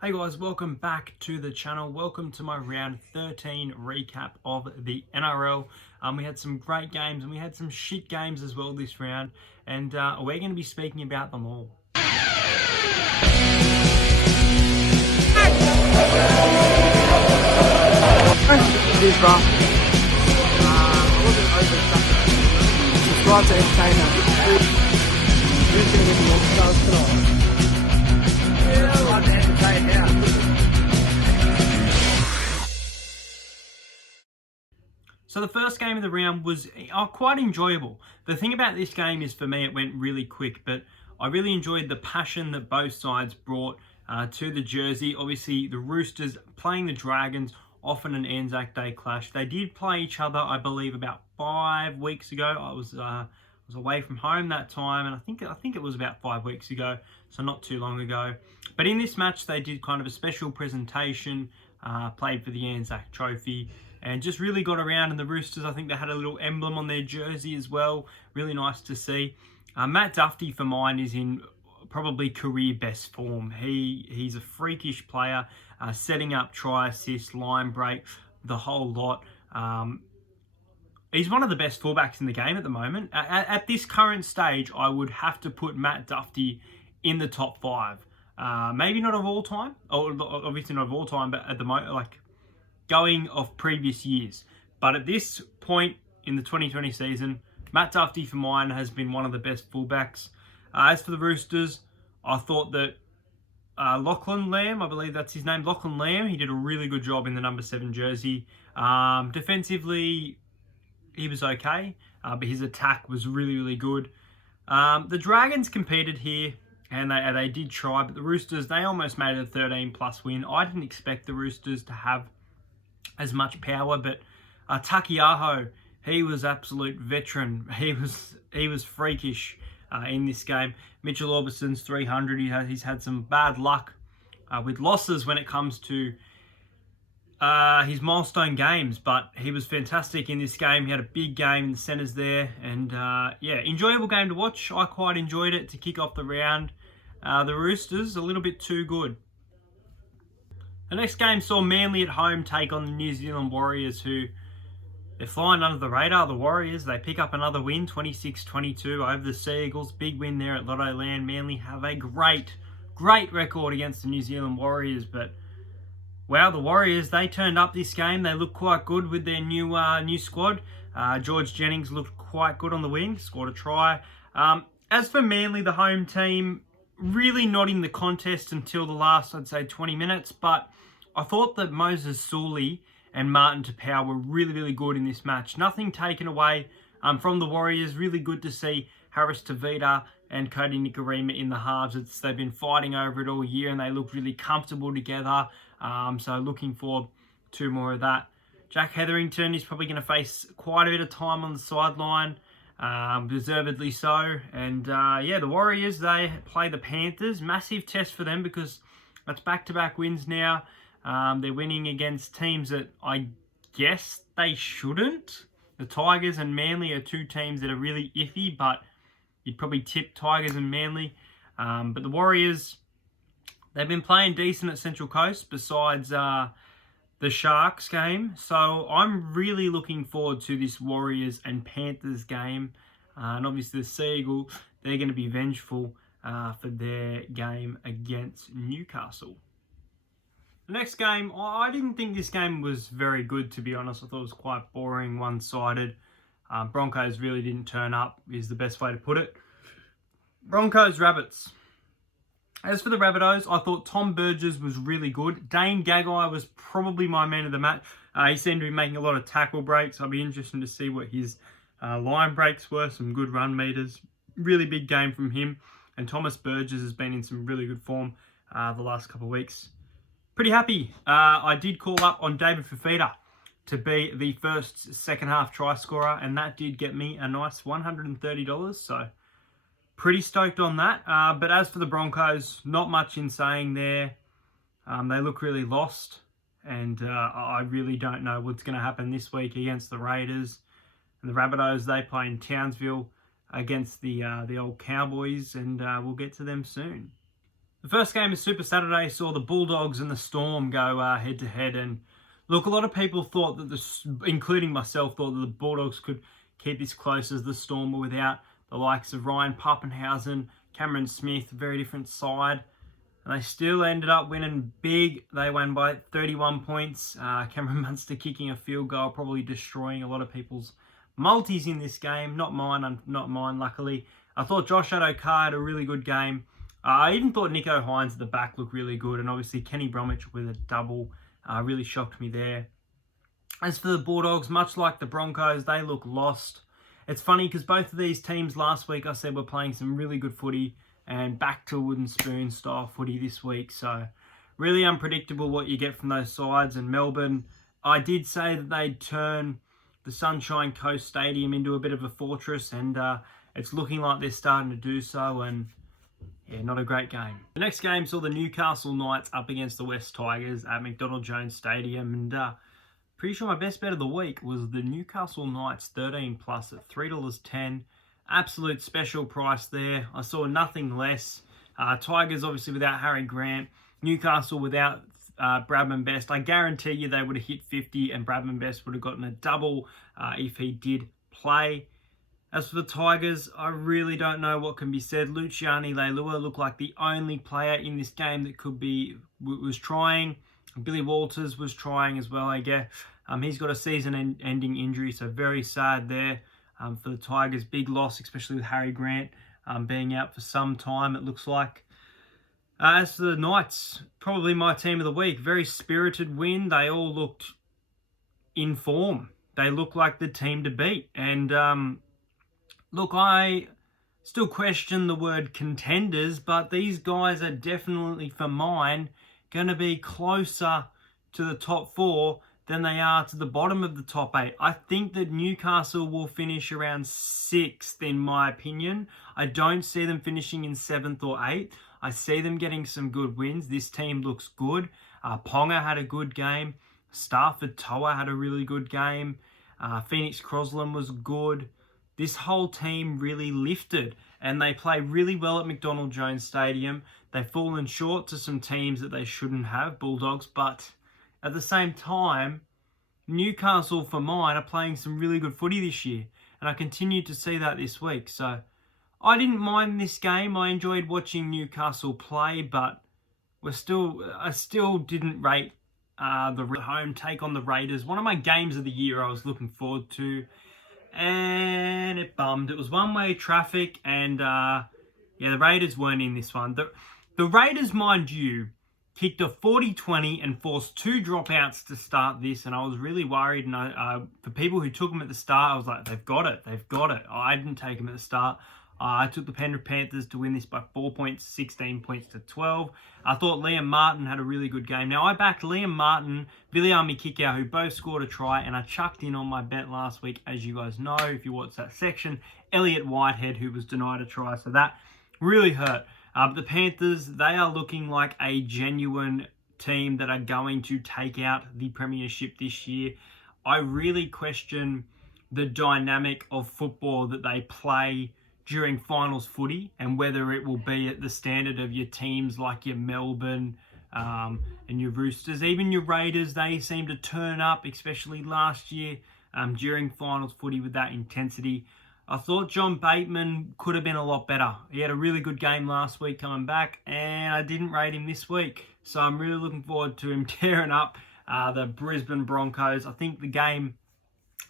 Hey guys, welcome back to the channel. Welcome to my round 13 recap of the NRL. We had some great games and we had some shit games as well this round, and we're going to be speaking about them all. Subscribe to Entertainer. So the first game of the round was quite enjoyable. The thing about this game is, for me, it went really quick, but I really enjoyed the passion that both sides brought to the jersey. Obviously, the Roosters playing the Dragons, often an Anzac Day clash. They did play each other, I believe, about 5 weeks ago. I was away from home that time, and I think it was about 5 weeks ago, so not too long ago. But in this match, they did kind of a special presentation, played for the Anzac Trophy, and just really got around. And the Roosters, I think they had a little emblem on their jersey as well. Really nice to see. Matt Duffy, for mine, is in probably career best form. He's a freakish player, setting up try, assist, line break, the whole lot. He's one of the best fullbacks in the game at the moment. At this current stage, I would have to put Matt Duffy in the top 5. Maybe not of all time, or obviously not of all time, but at the moment, like going off previous years. But at this point in the 2020 season, Matt Duffy for mine has been one of the best fullbacks. As for the Roosters, I thought that Lachlan Lamb, I believe that's his name, Lachlan Lamb, he did a really good job in the number 7 jersey. Defensively, he was okay, but his attack was really, really good. The Dragons competed here, and they did try, but the Roosters, they almost made it a 13-plus win. I didn't expect the Roosters to have as much power, but Takiaho, he was absolute veteran. He was freakish in this game. Mitchell Orbison's 300. He's had some bad luck with losses when it comes to his milestone games, but he was fantastic in this game. He had a big game in the centres there, and yeah, enjoyable game to watch. I quite enjoyed it to kick off the round. The Roosters, a little bit too good. The next game saw Manly at home take on the New Zealand Warriors, who they're flying under the radar. The Warriors, they pick up another win, 26-22 over the Seagulls. Big win there at Lotto Land. Manly have a great record against the New Zealand Warriors, but wow, the Warriors, they turned up this game. They looked quite good with their new squad. George Jennings looked quite good on the wing, scored a try. As for Manly, the home team, really not in the contest until the last, I'd say, 20 minutes. But I thought that Moses Sully and Martin Tapau were really, really good in this match. Nothing taken away from the Warriors. Really good to see Harris Tavita and Cody Nikorima in the halves. They've been fighting over it all year, and they look really comfortable together. So looking forward to more of that. Jack Hetherington is probably going to face quite a bit of time on the sideline, deservedly so. And yeah, the Warriors, they play the Panthers. Massive test for them because that's back-to-back wins now. They're winning against teams that I guess they shouldn't. The Tigers and Manly are two teams that are really iffy, but you'd probably tip Tigers and Manly. But the Warriors, they've been playing decent at Central Coast besides the Sharks game. So I'm really looking forward to this Warriors and Panthers game. And obviously the Seagulls, they're going to be vengeful for their game against Newcastle. The next game, I didn't think this game was very good, to be honest. I thought it was quite boring, one-sided. Broncos really didn't turn up, is the best way to put it. Broncos, Rabbits. As for the Rabbitohs, I thought Tom Burgess was really good. Dane Gagai was probably my man of the match. He seemed to be making a lot of tackle breaks. I'll be interested to see what his line breaks were. Some good run meters. Really big game from him. And Thomas Burgess has been in some really good form the last couple of weeks. Pretty happy. I did call up on David Fifita to be the first second half try scorer, and that did get me a nice $130. So pretty stoked on that. But as for the Broncos, not much in saying there. They look really lost, and I really don't know what's going to happen this week against the Raiders. And the Rabbitohs, they play in Townsville against the old Cowboys, and we'll get to them soon. The first game of Super Saturday saw the Bulldogs and the Storm go head-to-head. And look, a lot of people thought that, including myself, thought that the Bulldogs could keep this close as the Storm were without the likes of Ryan Pappenhausen, Cameron Smith, a very different side. And they still ended up winning big. They won by 31 points. Cameron Munster kicking a field goal, probably destroying a lot of people's multis in this game. Not mine, luckily. I thought Josh Adokar had a really good game. I even thought Nico Hines at the back looked really good. And obviously Kenny Bromwich with a double really shocked me there. As for the Bulldogs, much like the Broncos, they look lost. It's funny because both of these teams last week I said were playing some really good footy and back to wooden spoon style footy this week. So really unpredictable what you get from those sides. And Melbourne, I did say that they'd turn the Sunshine Coast Stadium into a bit of a fortress, and it's looking like they're starting to do so. And yeah, not a great game. The next game saw the Newcastle Knights up against the West Tigers at McDonald Jones Stadium. And pretty sure my best bet of the week was the Newcastle Knights 13 plus at $3.10. Absolute special price there. I saw nothing less. Tigers obviously without Harry Grant. Newcastle without Bradman Best. I guarantee you they would have hit 50 and Bradman Best would have gotten a double if he did play. As for the Tigers, I really don't know what can be said. Luciani Leilua looked like the only player in this game that was trying. Billy Walters was trying as well, I guess. He's got a season-ending injury, so very sad there for the Tigers. Big loss, especially with Harry Grant being out for some time, it looks like. As for the Knights, probably my team of the week. Very spirited win. They all looked in form. They looked like the team to beat. And look, I still question the word contenders, but these guys are definitely, for mine, going to be closer to the top 4 than they are to the bottom of the top 8. I think that Newcastle will finish around 6th, in my opinion. I don't see them finishing in 7th or 8th. I see them getting some good wins. This team looks good. Ponga had a good game. Stafford Toa had a really good game. Phoenix Crosland was good. This whole team really lifted, and they play really well at McDonald Jones Stadium. They've fallen short to some teams that they shouldn't have, Bulldogs, but at the same time, Newcastle, for mine, are playing some really good footy this year, and I continue to see that this week. So I didn't mind this game. I enjoyed watching Newcastle play, but I still didn't rate the home take on the Raiders. One of my games of the year I was looking forward to, and it bummed. It was one-way traffic, and the Raiders weren't in this one. The Raiders, mind you, kicked a 40-20 and forced 2 dropouts to start this, and I was really worried. And for people who took them at the start, I was like, they've got it. I didn't take them at the start. I took the Penrith Panthers to win this by 4 points, 16 points to 12. I thought Liam Martin had a really good game. Now, I backed Liam Martin, Viliami Kikau, who both scored a try, and I chucked in on my bet last week, as you guys know, if you watch that section, Elliot Whitehead, who was denied a try. So that really hurt. The Panthers, they are looking like a genuine team that are going to take out the premiership this year. I really question the dynamic of football that they play during finals footy, and whether it will be at the standard of your teams like your Melbourne and your Roosters. Even your Raiders, they seem to turn up, especially last year during finals footy with that intensity. I thought John Bateman could have been a lot better. He had a really good game last week coming back, and I didn't rate him this week. So I'm really looking forward to him tearing up the Brisbane Broncos. I think the game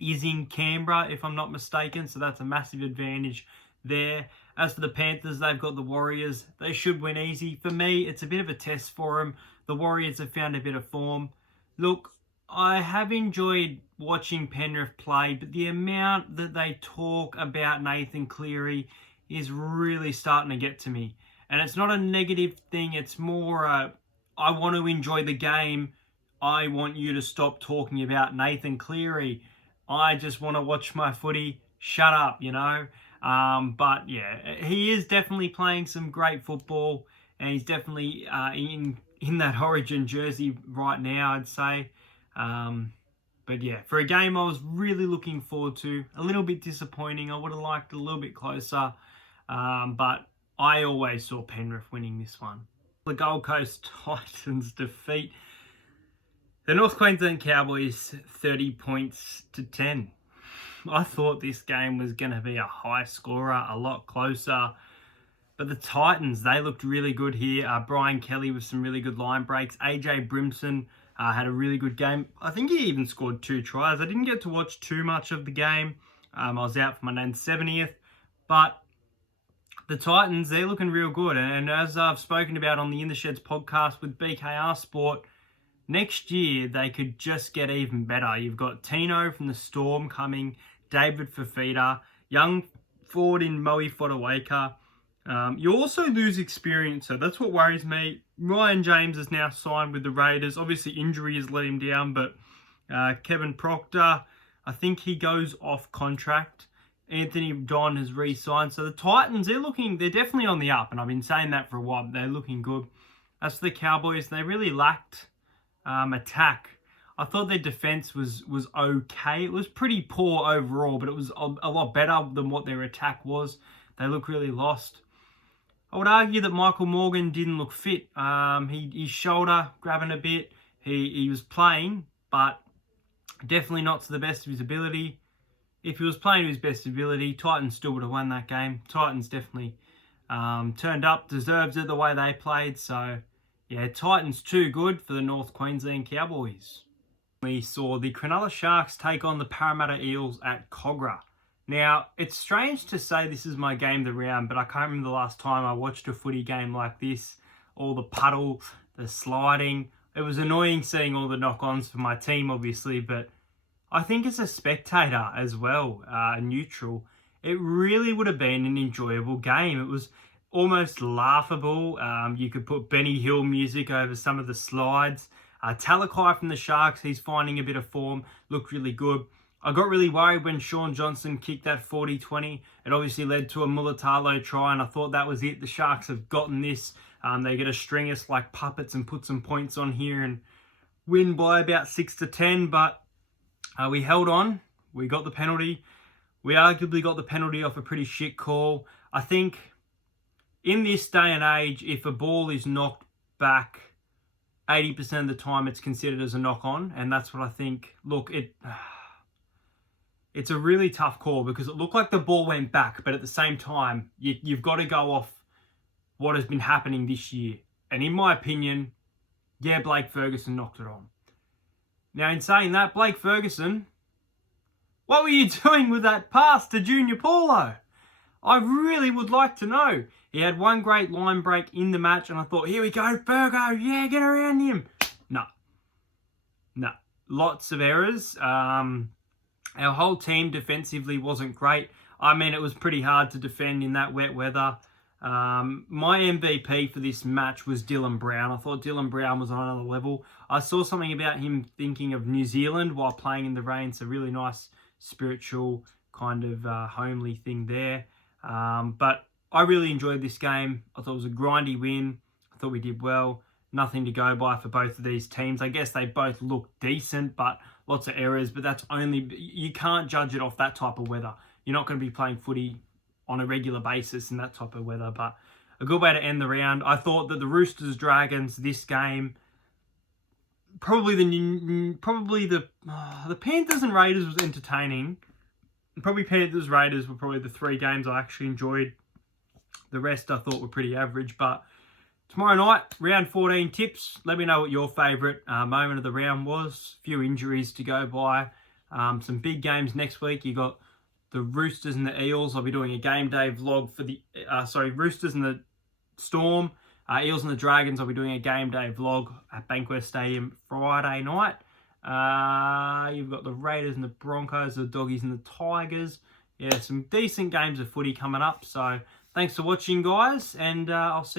is in Canberra, if I'm not mistaken, so that's a massive advantage there. As for the Panthers, they've got the Warriors. They should win easy. For me, it's a bit of a test for them. The Warriors have found a bit of form. Look, I have enjoyed watching Penrith play, but the amount that they talk about Nathan Cleary is really starting to get to me. And it's not a negative thing. It's more I want to enjoy the game. I want you to stop talking about Nathan Cleary. I just want to watch my footy. Shut up, you know. But yeah, he is definitely playing some great football, and he's definitely in that Origin jersey right now, I'd say. But yeah, for a game I was really looking forward to. A little bit disappointing. I would have liked a little bit closer. But I always saw Penrith winning this one. the Gold Coast Titans defeat the North Queensland Cowboys 30 points to 10. I thought this game was going to be a high scorer, a lot closer. But the Titans, they looked really good here. Brian Kelly with some really good line breaks. AJ Brimson had a really good game. I think he even scored 2 tries. I didn't get to watch too much of the game. I was out for my nan's 70th. But the Titans, they're looking real good. And as I've spoken about on the In the Sheds podcast with BKR Sport, next year they could just get even better. You've got Tino from the Storm coming, David Fafita, young forward in Moe Fotuaika. You also lose experience, so that's what worries me. Ryan James is now signed with the Raiders. Obviously, injury has let him down, but Kevin Proctor, I think he goes off contract. Anthony Don has re-signed. So the Titans, they're definitely on the up, and I've been saying that for a while. They're looking good. As for the Cowboys, they really lacked attack. I thought their defense was okay. It was pretty poor overall, but it was a lot better than what their attack was. They look really lost. I would argue that Michael Morgan didn't look fit. His shoulder grabbing a bit. He was playing, but definitely not to the best of his ability. If he was playing to his best ability, Titans still would have won that game. Titans definitely turned up, deserved it the way they played. So, yeah, Titans too good for the North Queensland Cowboys. We saw the Cronulla Sharks take on the Parramatta Eels at Cogra. Now, it's strange to say this is my game of the round, but I can't remember the last time I watched a footy game like this. All the puddle, the sliding. It was annoying seeing all the knock-ons for my team, obviously, but I think as a spectator as well, neutral, it really would have been an enjoyable game. It was almost laughable. You could put Benny Hill music over some of the slides. Talakai from the Sharks, he's finding a bit of form, looked really good. I got really worried when Sean Johnson kicked that 40-20. It obviously led to a Mulatalo try, and I thought that was it. The Sharks have gotten this. They're going to string us like puppets and put some points on here and win by about 6-10, but we held on. We got the penalty. We arguably got the penalty off a pretty shit call. I think in this day and age, if a ball is knocked back 80% of the time, it's considered as a knock-on, and that's what I think. Look, it's a really tough call because it looked like the ball went back, but at the same time, you've got to go off what has been happening this year. And in my opinion, yeah, Blake Ferguson knocked it on. Now, in saying that, Blake Ferguson, what were you doing with that pass to Junior Paulo? I really would like to know. He had one great line break in the match, and I thought, here we go, Fergo, yeah, get around him. No. Lots of errors. Our whole team defensively wasn't great. I mean, it was pretty hard to defend in that wet weather. My MVP for this match was Dylan Brown. I thought Dylan Brown was on another level. I saw something about him thinking of New Zealand while playing in the rain. It's a really nice spiritual kind of homely thing there. But I really enjoyed this game. I thought it was a grindy win. I thought we did well. Nothing to go by for both of these teams. I guess they both looked decent, but lots of errors. But that's only, you can't judge it off that type of weather. You're not going to be playing footy on a regular basis in that type of weather. But a good way to end the round. I thought that the Roosters Dragons, this game, probably the Panthers and Raiders was entertaining. Probably Panthers Raiders were probably the 3 games I actually enjoyed. The rest I thought were pretty average, but tomorrow night, round 14 tips. Let me know what your favourite moment of the round was. A few injuries to go by. Some big games next week. You got the Roosters and the Eels. I'll be doing a game day vlog for the... Roosters and the Storm. Eels and the Dragons, I'll be doing a game day vlog at Bankwest Stadium Friday night. You've got the Raiders and the Broncos, the Doggies and the Tigers. Yeah, some decent games of footy coming up. So thanks for watching, guys, and I'll see you.